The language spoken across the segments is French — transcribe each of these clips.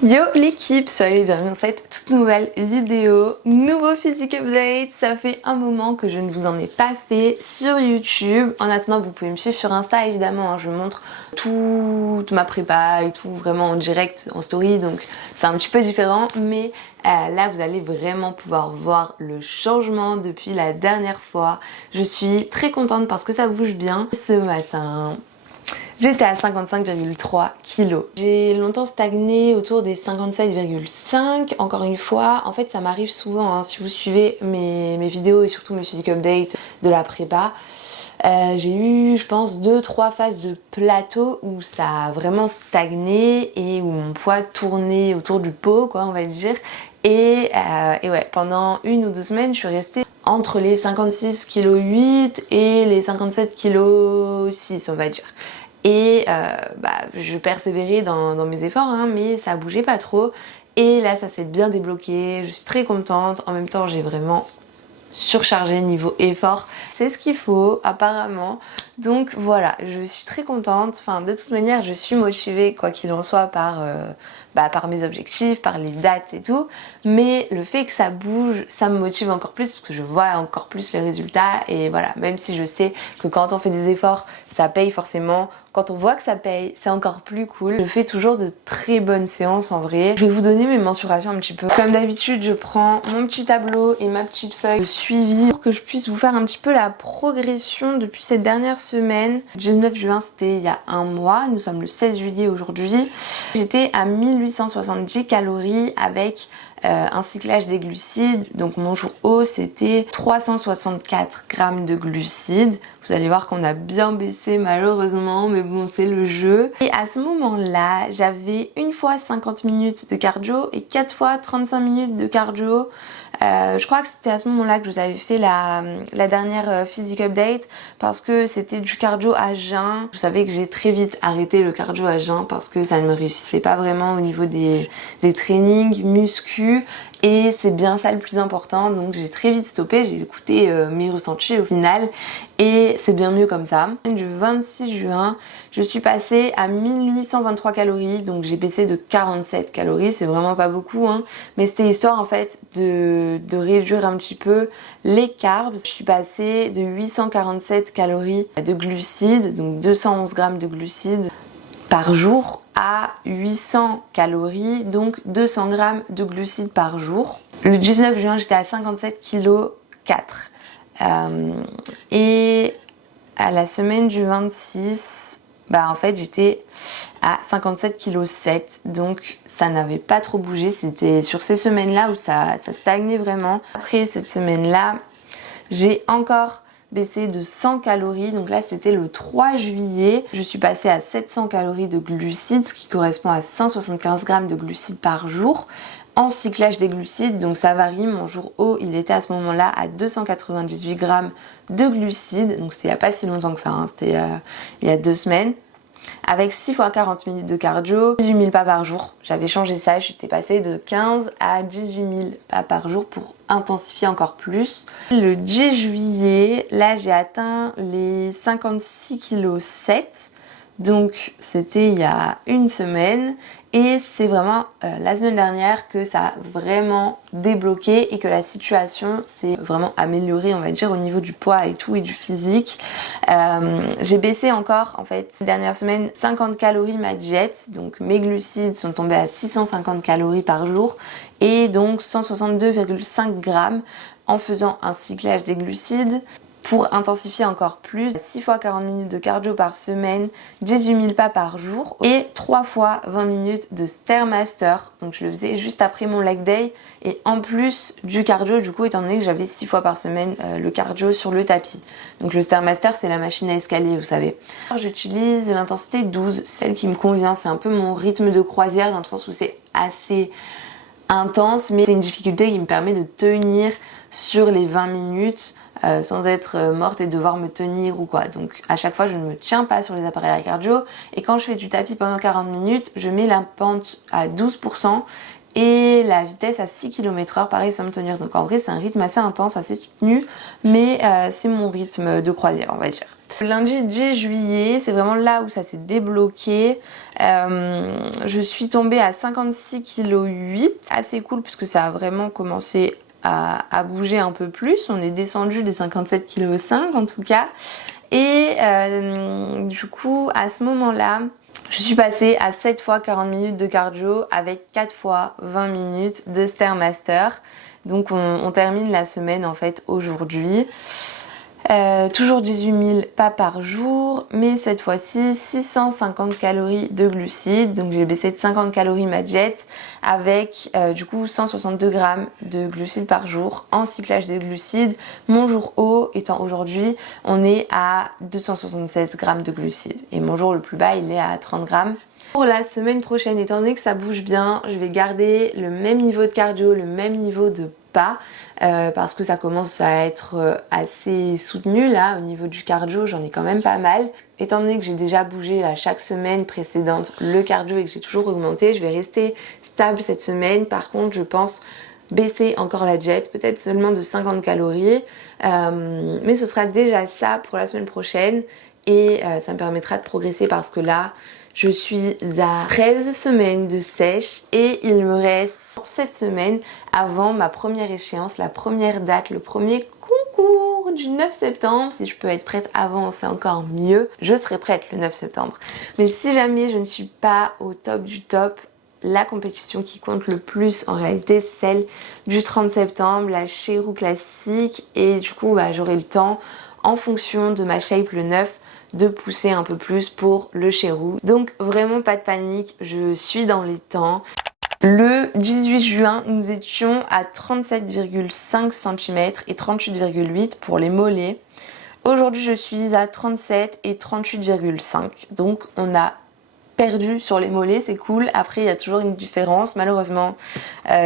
Yo l'équipe, soyez les bienvenus dans cette toute nouvelle vidéo, nouveau physique update. Ça fait un moment que je ne vous en ai pas fait sur YouTube. En attendant, vous pouvez me suivre sur Insta évidemment, je montre toute ma prépa et tout vraiment en direct, en story, donc c'est un petit peu différent, mais là vous allez vraiment pouvoir voir le changement depuis la dernière fois. Je suis très contente parce que ça bouge bien. Ce matin, j'étais à 55,3 kg. J'ai longtemps stagné autour des 57,5. Encore une fois, en fait ça m'arrive souvent, hein, si vous suivez mes vidéos et surtout mes physique updates de la prépa. J'ai eu, je pense, 2-3 phases de plateau où ça a vraiment stagné et où mon poids tournait autour du pot, quoi, on va dire. Et ouais, pendant 1 ou 2 semaines, je suis restée entre les 56,8 kg et les 57,6 kg, on va dire. Et je persévérais dans mes efforts, hein, mais ça bougeait pas trop. Et là, ça s'est bien débloqué, je suis très contente. En même temps, j'ai vraiment surchargé niveau effort. C'est ce qu'il faut, apparemment. Donc voilà, je suis très contente. Enfin, de toute manière, je suis motivée, quoi qu'il en soit, par mes objectifs, par les dates et tout. Mais le fait que ça bouge, ça me motive encore plus parce que je vois encore plus les résultats. Et voilà, même si je sais que quand on fait des efforts, ça paye forcément. Quand on voit que ça paye, c'est encore plus cool. Je fais toujours de très bonnes séances en vrai. Je vais vous donner mes mensurations un petit peu. Comme d'habitude, je prends mon petit tableau et ma petite feuille de suivi pour que je puisse vous faire un petit peu la progression depuis cette dernière semaine. Le 9 juin, c'était il y a un mois. Nous sommes le 16 juillet aujourd'hui. J'étais à 1870 calories avec un cyclage des glucides. Donc mon jour haut c'était 364 grammes de glucides. Vous allez voir qu'on a bien baissé malheureusement, mais bon, c'est le jeu. Et à ce moment-là, j'avais une fois 50 minutes de cardio et 4 fois 35 minutes de cardio. Je crois que c'était à ce moment-là que je vous avais fait la dernière physique update parce que c'était du cardio à jeun. Vous savez que j'ai très vite arrêté le cardio à jeun parce que ça ne me réussissait pas vraiment au niveau des trainings muscu. Et c'est bien ça le plus important, donc j'ai très vite stoppé, j'ai écouté mes ressentis au final et c'est bien mieux comme ça. Du 26 juin, je suis passée à 1823 calories, donc j'ai baissé de 47 calories, c'est vraiment pas beaucoup, hein, mais c'était histoire en fait de réduire un petit peu les carbs. Je suis passée de 847 calories de glucides, donc 211 grammes de glucides par jour à 800 calories, donc 200 grammes de glucides par jour. Le 19 juin, j'étais à 57,4 kg. Et à la semaine du 26, en fait, j'étais à 57,7 kg. Donc, ça n'avait pas trop bougé. C'était sur ces semaines-là où ça stagnait vraiment. Après cette semaine-là, j'ai encore baissé de 100 calories, donc là c'était le 3 juillet, je suis passée à 700 calories de glucides, ce qui correspond à 175 grammes de glucides par jour en cyclage des glucides, donc ça varie. Mon jour haut il était à ce moment là à 298 grammes de glucides, donc c'était il n'y a pas si longtemps que ça, hein, c'était il y a 2 semaines. Avec 6 fois 40 minutes de cardio, 18 000 pas par jour. J'avais changé ça, j'étais passée de 15 à 18 000 pas par jour pour intensifier encore plus. Le 10 juillet, là j'ai atteint les 56,7 kg. Donc c'était il y a 1 semaine et c'est vraiment la semaine dernière que ça a vraiment débloqué et que la situation s'est vraiment améliorée, on va dire, au niveau du poids et tout et du physique. J'ai baissé encore en fait ces dernières semaines 50 calories ma diète, donc mes glucides sont tombés à 650 calories par jour et donc 162,5 grammes en faisant un cyclage des glucides. Pour intensifier encore plus, 6 fois 40 minutes de cardio par semaine, 18 000 pas par jour et 3 fois 20 minutes de Stairmaster. Donc je le faisais juste après mon leg day et en plus du cardio, du coup, étant donné que j'avais 6 fois par semaine le cardio sur le tapis. Donc le Stairmaster, c'est la machine à escalier, vous savez. J'utilise l'intensité 12, celle qui me convient. C'est un peu mon rythme de croisière dans le sens où c'est assez intense, mais c'est une difficulté qui me permet de tenir sur les 20 minutes sans être morte et devoir me tenir ou quoi. Donc à chaque fois je ne me tiens pas sur les appareils à cardio et quand je fais du tapis pendant 40 minutes, je mets la pente à 12% et la vitesse à 6 km/h, pareil sans me tenir. Donc en vrai c'est un rythme assez intense, assez soutenu, mais c'est mon rythme de croisière, on va dire. Lundi 10 juillet, c'est vraiment là où ça s'est débloqué. Je suis tombée à 56,8 kg, assez cool puisque ça a vraiment commencé à bouger un peu plus. On est descendu des 57,5 kg en tout cas. Et du coup, à ce moment-là, je suis passée à 7 fois 40 minutes de cardio avec 4 fois 20 minutes de Stairmaster. Donc on termine la semaine en fait aujourd'hui. Toujours 18 000 pas par jour, mais cette fois-ci 650 calories de glucides. Donc j'ai baissé de 50 calories ma diète avec du coup 162 grammes de glucides par jour en cyclage des glucides. Mon jour haut étant aujourd'hui, on est à 276 grammes de glucides. Et mon jour le plus bas, il est à 30 grammes. Pour la semaine prochaine, étant donné que ça bouge bien, je vais garder le même niveau de cardio, le même niveau de pas, parce que ça commence à être assez soutenu là au niveau du cardio, j'en ai quand même pas mal. Étant donné que j'ai déjà bougé là chaque semaine précédente le cardio et que j'ai toujours augmenté, je vais rester stable cette semaine. Par contre, je pense baisser encore la diète, peut-être seulement de 50 calories, mais ce sera déjà ça pour la semaine prochaine et ça me permettra de progresser parce que là, je suis à 13 semaines de sèche et il me reste 7 semaines avant ma première échéance, la première date, le premier concours du 9 septembre. Si je peux être prête avant, c'est encore mieux. Je serai prête le 9 septembre. Mais si jamais je ne suis pas au top du top, la compétition qui compte le plus en réalité, c'est celle du 30 septembre, la Cherou classique. Et du coup, j'aurai le temps, en fonction de ma shape le 9, de pousser un peu plus pour le Cherou. Donc vraiment pas de panique, je suis dans les temps. Le 18 juin, nous étions à 37,5 cm et 38,8 pour les mollets. Aujourd'hui, je suis à 37 et 38,5. Donc on a perdu sur les mollets, c'est cool. Après, il y a toujours une différence, malheureusement.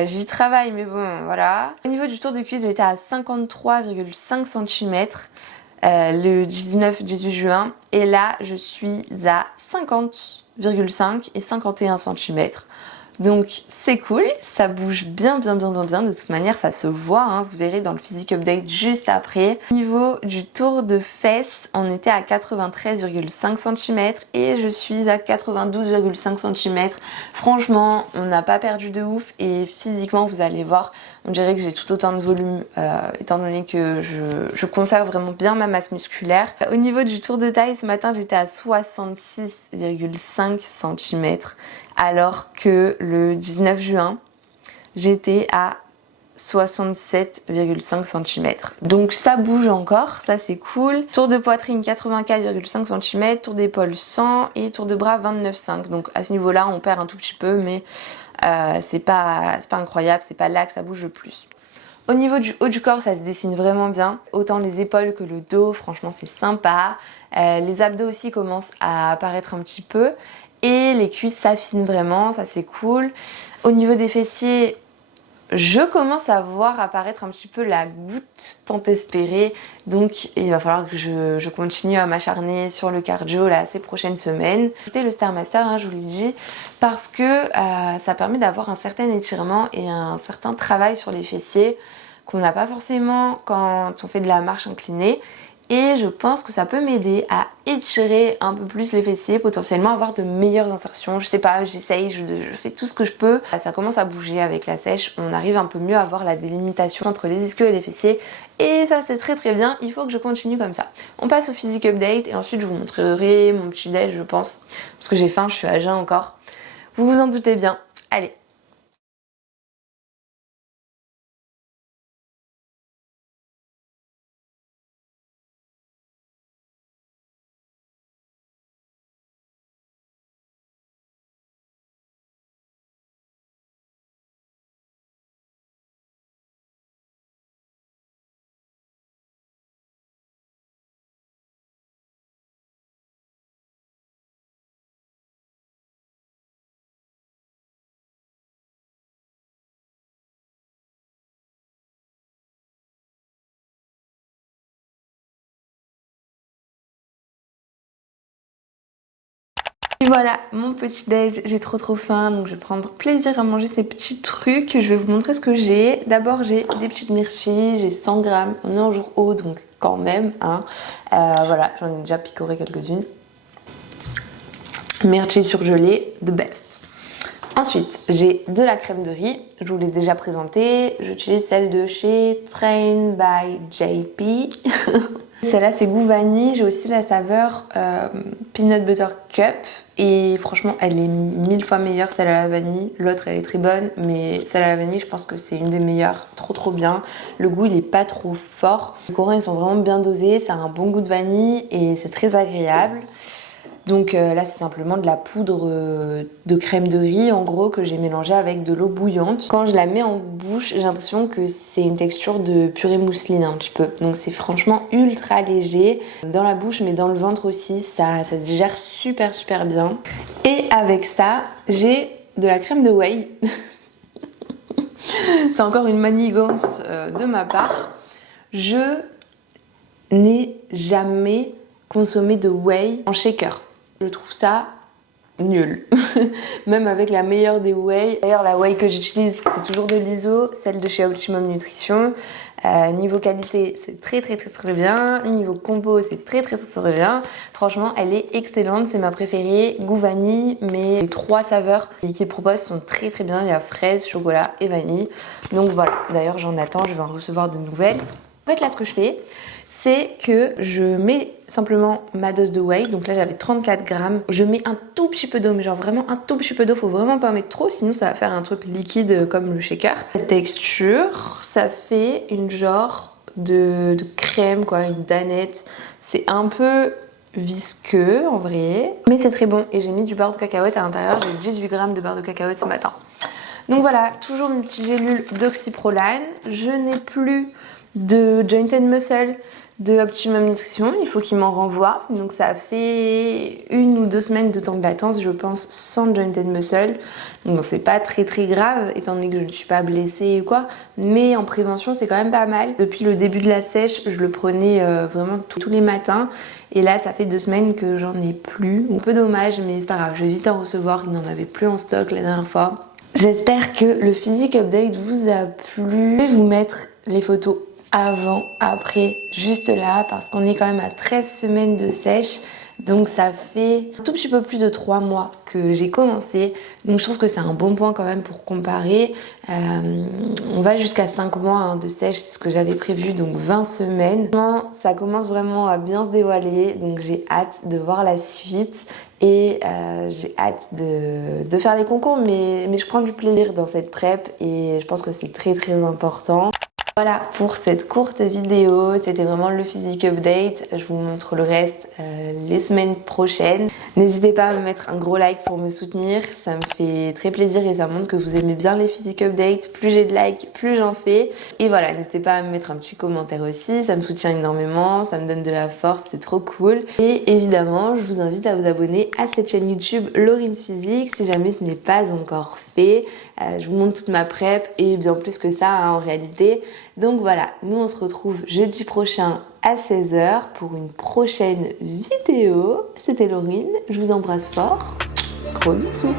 J'y travaille, mais bon, voilà. Au niveau du tour de cuisse, j'étais à 53,5 cm. Le 19-18 juin et là je suis à 50,5 et 51 cm. Donc c'est cool, ça bouge bien. De toute manière ça se voit, hein, vous verrez dans le physique update juste après. Au niveau du tour de fesses, on était à 93,5 cm et je suis à 92,5 cm. Franchement, on n'a pas perdu de ouf et physiquement vous allez voir, on dirait que j'ai tout autant de volume étant donné que je conserve vraiment bien ma masse musculaire. Au niveau du tour de taille, ce matin j'étais à 66,5 cm alors que le 19 juin j'étais à 67,5 cm. Donc ça bouge encore, ça c'est cool. Tour de poitrine 84,5 cm, tour d'épaule 100 et tour de bras 29,5. Donc à ce niveau-là, on perd un tout petit peu, mais c'est pas incroyable, c'est pas là que ça bouge le plus. Au niveau du haut du corps, ça se dessine vraiment bien. Autant les épaules que le dos, franchement c'est sympa. Les abdos aussi commencent à apparaître un petit peu. Et les cuisses s'affinent vraiment, ça c'est cool. Au niveau des fessiers, je commence à voir apparaître un petit peu la goutte tant espérée. Donc il va falloir que je continue à m'acharner sur le cardio là, ces prochaines semaines. Écoutez le Stairmaster, hein, je vous l'ai dit, parce que ça permet d'avoir un certain étirement et un certain travail sur les fessiers qu'on n'a pas forcément quand on fait de la marche inclinée. Et je pense que ça peut m'aider à étirer un peu plus les fessiers, potentiellement avoir de meilleures insertions. Je sais pas, j'essaye, je fais tout ce que je peux. Ça commence à bouger avec la sèche, on arrive un peu mieux à voir la délimitation entre les ischios et les fessiers. Et ça c'est très bien, il faut que je continue comme ça. On passe au physique update et ensuite je vous montrerai mon petit déj je pense. Parce que j'ai faim, je suis à jeun encore. Vous vous en doutez bien. Allez. Et voilà mon petit déj, j'ai trop faim donc je vais prendre plaisir à manger ces petits trucs. Je vais vous montrer ce que j'ai. D'abord j'ai des petites myrtilles, j'ai 100 grammes, on est en jour haut donc quand même, hein. Voilà, j'en ai déjà picoré quelques-unes. Myrtille surgelée, the best. Ensuite, j'ai de la crème de riz, je vous l'ai déjà présentée, j'utilise celle de chez Train by JP. Celle-là c'est goût vanille, j'ai aussi la saveur Peanut Butter Cup et franchement elle est 1000 fois meilleure celle à la vanille, l'autre elle est très bonne mais celle à la vanille je pense que c'est une des meilleures, trop bien. Le goût il est pas trop fort, les corons ils sont vraiment bien dosés, ça a un bon goût de vanille et c'est très agréable. Donc là c'est simplement de la poudre de crème de riz en gros que j'ai mélangée avec de l'eau bouillante. Quand je la mets en bouche j'ai l'impression que c'est une texture de purée mousseline un petit peu. Donc c'est franchement ultra léger dans la bouche mais dans le ventre aussi ça se digère super bien. Et avec ça j'ai de la crème de whey. C'est encore une manigance de ma part. Je n'ai jamais consommé de whey en shaker. Je trouve ça nul. Même avec la meilleure des whey. D'ailleurs la whey que j'utilise c'est toujours de l'ISO, celle de chez Optimum Nutrition. Niveau qualité c'est très bien. Niveau compo c'est très bien. Franchement elle est excellente, c'est ma préférée. Goût vanille, mais les 3 saveurs qu'ils proposent sont très bien. Il y a fraise, chocolat et vanille. Donc voilà, d'ailleurs j'en attends, je vais en recevoir de nouvelles. En fait là ce que je fais c'est que je mets simplement ma dose de whey, donc là j'avais 34 grammes, je mets un tout petit peu d'eau, mais genre vraiment un tout petit peu d'eau, faut vraiment pas en mettre trop, sinon ça va faire un truc liquide comme le shaker. La texture, ça fait une genre de crème quoi, une danette, c'est un peu visqueux en vrai, mais c'est très bon et j'ai mis du beurre de cacahuète à l'intérieur, j'ai 18 grammes de beurre de cacahuète ce matin. Donc voilà, toujours une petite gélule d'oxyproline, je n'ai plus de Joint & Muscle de Optimum Nutrition, il faut qu'il m'en renvoie. Donc ça fait 1 ou 2 semaines de temps de latence, je pense, sans Joint & Muscle. Donc bon, c'est pas très grave, étant donné que je ne suis pas blessée ou quoi. Mais en prévention, c'est quand même pas mal. Depuis le début de la sèche, je le prenais vraiment tous les matins. Et là, ça fait 2 semaines que j'en ai plus. Un peu dommage, mais c'est pas grave, je vais vite en recevoir. Il n'en avait plus en stock la dernière fois. J'espère que le physique update vous a plu. Je vais vous mettre les photos avant, après, juste là, parce qu'on est quand même à 13 semaines de sèche. Donc ça fait un tout petit peu plus de 3 mois que j'ai commencé. Donc je trouve que c'est un bon point quand même pour comparer. On va jusqu'à 5 mois hein, de sèche, c'est ce que j'avais prévu, donc 20 semaines. Ça commence vraiment à bien se dévoiler, donc j'ai hâte de voir la suite. Et j'ai hâte de faire les concours, mais je prends du plaisir dans cette prep et je pense que c'est très important. Voilà pour cette courte vidéo, c'était vraiment le physique update. Je vous montre le reste les semaines prochaines. N'hésitez pas à me mettre un gros like pour me soutenir, ça me fait très plaisir et ça montre que vous aimez bien les physique updates. Plus j'ai de likes, plus j'en fais. Et voilà, n'hésitez pas à me mettre un petit commentaire aussi, ça me soutient énormément, ça me donne de la force, c'est trop cool. Et évidemment, je vous invite à vous abonner à cette chaîne YouTube Lauryn's Physique si jamais ce n'est pas encore fait. Je vous montre toute ma prep et bien plus que ça hein, en réalité. Donc voilà, nous on se retrouve jeudi prochain à 16 h pour une prochaine vidéo. C'était Lauryn, je vous embrasse fort. Gros bisous.